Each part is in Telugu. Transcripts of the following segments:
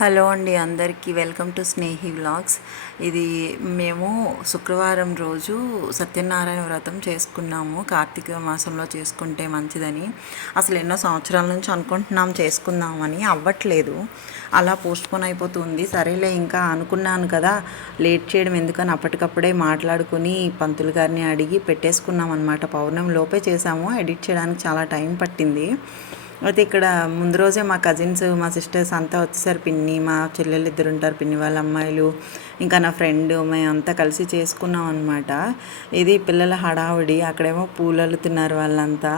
హలో అండి అందరికీ. Welcome to Snehi vlogs. ఇది మేము శుక్రవారం రోజు సత్యనారాయణ వ్రతం చేసుకున్నాము. కార్తీక మాసంలో చేసుకుంటే మంచిదని. అసలు ఎన్నో సంవత్సరాల నుంచి అనుకుంటున్నాం చేసుకుందామని. అవ్వట్లేదు. అలా పోస్ట్పోన్ అయిపోతుంది. సరేలే ఇంకా అనుకున్నాను కదా. లేట్ చేయడం ఎందుకని అప్పటికప్పుడే మాట్లాడుకుని పంతులు గారిని అడిగి పెట్టేసుకున్నాం అనమాట పౌర్ణమి లోపే చేసాము ఎడిట్ చేయడానికి చాలా టైం పట్టింది. అయితే ఇక్కడ ముందు రోజే మా కజిన్స్ మా సిస్టర్స్ అంతా వచ్చేసారు పిన్ని మా చెల్లెలు ఇద్దరు ఉంటారు పిన్ని వాళ్ళ అమ్మాయిలు. ఇంకా నా ఫ్రెండ్ మేము అంతా కలిసి చేసుకున్నాం అనమాట ఇది పిల్లల హడావుడి అక్కడేమో పూలు అల్లుతున్నారు వాళ్ళంతా.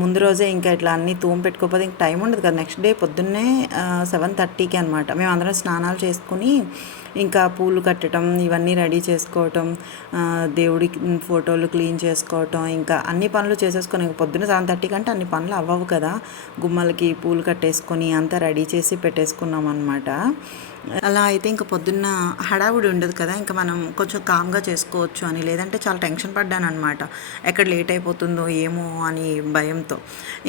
ముందు రోజే ఇంకా ఇట్లా అన్నీ తూము పెట్టుకోకపోతే ఇంక టైం ఉండదు కదా. నెక్స్ట్ డే పొద్దున్నే సెవెన్ థర్టీకి అనమాట మేము అందరం స్నానాలు చేసుకుని ఇంకా పూలు కట్టడం ఇవన్నీ రెడీ చేసుకోవటం దేవుడి ఫోటోలు క్లీన్ చేసుకోవటం ఇంకా అన్ని పనులు చేసేసుకొని ఇంక పొద్దున్న సెవెన్ థర్టీ కంటే అన్ని పనులు అవ్వవు కదా. గుమ్మలకి పూలు కట్టేసుకొని అంతా రెడీ చేసి పెట్టేసుకున్నాం అనమాట అలా అయితే ఇంకా పొద్దున్న హడావుడి ఉండదు కదా ఇంకా మనం కొంచెం కామ్గా చేసుకోవచ్చు అని లేదంటే చాలా టెన్షన్ పడ్డాను అనమాట ఎక్కడ లేట్ అయిపోతుందో ఏమో అని భయంతో.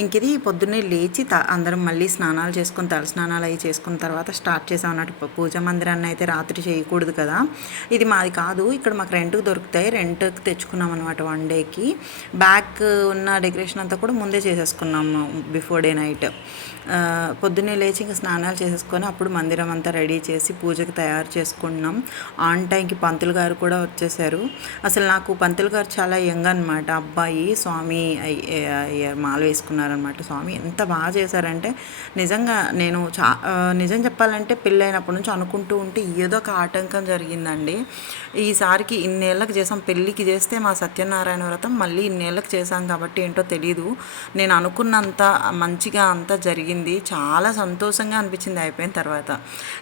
ఇంక ఇది పొద్దున్నే లేచి త అందరం మళ్ళీ స్నానాలు చేసుకొని తల స్నానాలు అవి చేసుకున్న తర్వాత స్టార్ట్ చేసాం అన్నట్టు. పూజా మందిరాన్ని అయితే రాత్రి చేయకూడదు కదా. ఇది మాది కాదు ఇక్కడ మాకు రెంట్కి దొరుకుతాయి. రెంట్కి తెచ్చుకున్నాం అనమాట వన్ డేకి బ్యాక్ ఉన్న డెకరేషన్ అంతా కూడా ముందే చేసేసుకున్నాము బిఫోర్ డే నైట్ పొద్దున్నే లేచి ఇంకా స్నానాలు చేసేసుకొని అప్పుడు మందిరం అంతా రెడీ చేసి పూజకి తయారు చేసుకున్నాం ఆన్ టైంకి పంతులు గారు కూడా వచ్చేసారు. అసలు నాకు పంతులు గారు చాలా యంగ్ అనమాట అబ్బాయి స్వామి మాల వేసుకున్నారనమాట స్వామి ఎంత బాగా చేశారంటే నిజంగా నేను చా నిజం చెప్పాలంటే పెళ్ళైనప్పటి నుంచి అనుకుంటూ ఉంటే ఏదో ఒక ఆటంకం జరిగిందండి. ఈసారికి ఇన్నేళ్ళకి చేసాం పెళ్ళికి చేస్తే మా సత్యనారాయణ వ్రతం మళ్ళీ ఇన్నేళ్ళకి చేశాం కాబట్టి ఏంటో తెలీదు. నేను అనుకున్నంత మంచిగా అంతా జరిగింది. చాలా సంతోషంగా అనిపించింది. అయిపోయిన తర్వాత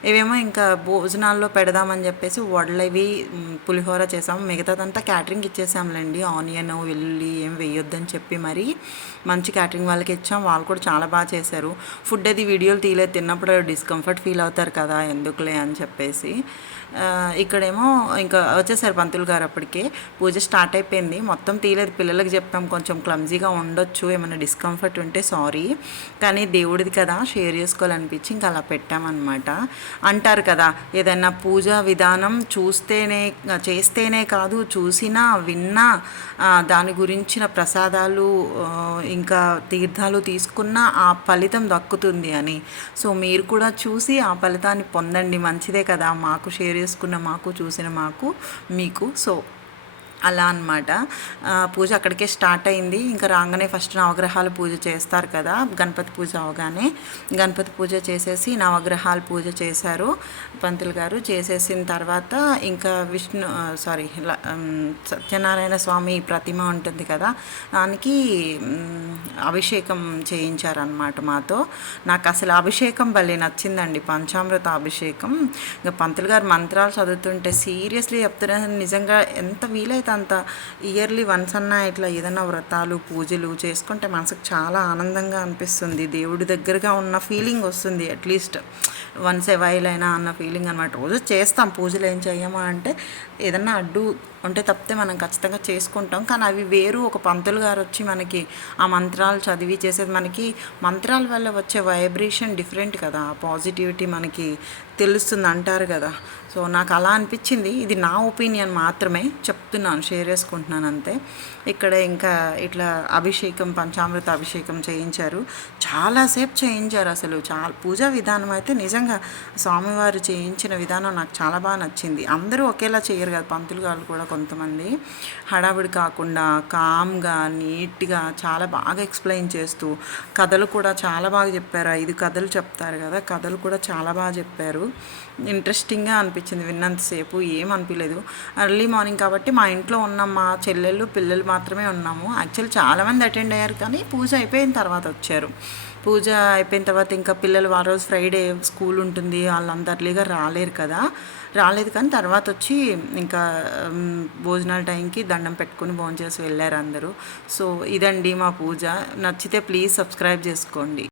ఇవేమో ఇంకా భోజనాల్లో పెడదామని చెప్పేసి వడలవి పులిహోర చేసాం మిగతాదంతా క్యాటరింగ్ ఇచ్చేసాంలేండి. ఆనియన్ వెల్లుల్లి ఏం వేయొద్దని చెప్పి మరి మంచి క్యాటరింగ్ వాళ్ళకి ఇచ్చాం. వాళ్ళు కూడా చాలా బాగా చేశారు. ఫుడ్ అది వీడియోలు తీయలేదు. తిన్నప్పుడు డిస్కంఫర్ట్ ఫీల్ అవుతారు కదా ఎందుకులే అని చెప్పేసి. ఇక్కడేమో ఇంకా వచ్చేసారు పంతులు గారు అప్పటికే. పూజ స్టార్ట్ అయిపోయింది. మొత్తం తీయలేదు. పిల్లలకి చెప్పాం కొంచెం క్లమ్జీగా ఉండొచ్చు. ఏమైనా డిస్కంఫర్ట్ ఉంటే సారీ కానీ దేవుడిది కదా షేర్ చేసుకోవాలనిపించి ఇంకా అలా పెట్టామన్నమాట. అంటారు కదా ఏదైనా పూజా విధానం చూస్తేనే చేస్తేనే కాదు చూసినా విన్నా దాని గురించిన ప్రసాదాలు ఇంకా తీర్థాలు తీసుకున్న ఆ ఫలితం దక్కుతుంది అని. సో మీరు కూడా చూసి ఆ ఫలితాన్ని పొందండి మంచిదే కదా మాకు షేర్ చేసుకున్న మాకు చూసిన మాకు మీకు. సో అలా అనమాట పూజ అక్కడికే స్టార్ట్ అయింది. ఇంకా రాగానే ఫస్ట్ నవగ్రహాలు పూజ చేస్తారు కదా గణపతి పూజ అవగానే. గణపతి పూజ చేసేసి నవగ్రహాలు పూజ చేశారు పంతులు గారు. చేసేసిన తర్వాత ఇంకా విష్ణు సారీ సత్యనారాయణ స్వామి ప్రతిమ ఉంటుంది కదా దానికి అభిషేకం చేయించారనమాట మాతో. నాకు అసలు అభిషేకం భలే నచ్చిందండి పంచామృత అభిషేకం. ఇంకా పంతులు గారు మంత్రాలు చదువుతుంటే సీరియస్లీ చెప్తున్నాను నిజంగా ఎంత వీలైతే అంత ఇయర్లీ వన్స్ అన్నా ఇట్లా ఏదైనా వ్రతాలు పూజలు చేసుకుంటే మనసుకు చాలా ఆనందంగా అనిపిస్తుంది. దేవుడి దగ్గరగా ఉన్న ఫీలింగ్ వస్తుంది అట్లీస్ట్ వన్స్ ఏ వైల్ అయినా అన్న ఫీలింగ్ అనమాట రోజు చేస్తాం పూజలు ఏం చేయమా అంటే ఏదన్నా అడ్డు ఉంటే తప్పితే మనం ఖచ్చితంగా చేసుకుంటాం. కానీ అవి వేరు. ఒక పంతులు గారు వచ్చి మనకి ఆ మంత్రాలు చదివి చేసేది మనకి మంత్రాల వల్ల వచ్చే వైబ్రేషన్ డిఫరెంట్ కదా. ఆ పాజిటివిటీ మనకి తెలుస్తుంది అంటారు కదా. సో నాకు అలా అనిపించింది. ఇది నా ఒపీనియన్ మాత్రమే చెప్తున్నాను షేర్ చేసుకుంటున్నాను అంతే. ఇక్కడ ఇంకా ఇట్లా అభిషేకం పంచామృత అభిషేకం చేయించారు. చాలాసేపు చేయించారు అసలు. చాలా పూజా విధానం అయితే నిజంగా స్వామివారు చేయించిన విధానం నాకు చాలా బాగా నచ్చింది. అందరూ ఒకేలా చేయరు కదా పంతులు గారు కూడా కొంతమంది. హడావిడి కాకుండా కామ్గా నీట్గా చాలా బాగా ఎక్స్ప్లెయిన్ చేస్తూ కథలు కూడా చాలా బాగా చెప్పారు. ఐదు కథలు చెప్తారు కదా కథలు కూడా చాలా బాగా చెప్పారు. ఇంట్రెస్టింగ్గా అనిపించింది విన్నంతసేపు ఏం అనిపించలేదు ఎర్లీ మార్నింగ్ కాబట్టి మా ఇంట్లో ఉన్న మా చెల్లెళ్ళు పిల్లలు మాత్రమే ఉన్నాము. యాక్చువల్లీ చాలామంది అటెండ్ అయ్యారు కానీ పూజ అయిపోయిన తర్వాత వచ్చారు. పూజ అయిపోయిన తర్వాత ఇంకా పిల్లలు ఆ రోజు ఫ్రైడే స్కూల్ ఉంటుంది వాళ్ళంతా అర్లీగా రాలేరు కదా. రాలేదు కానీ తర్వాత వచ్చి ఇంకా భోజనాల టైంకి దండం పెట్టుకుని భోజనం చేసి వెళ్ళారు అందరూ. సో ఇదండి మా పూజ. నచ్చితే ప్లీజ్ సబ్స్క్రైబ్ చేసుకోండి.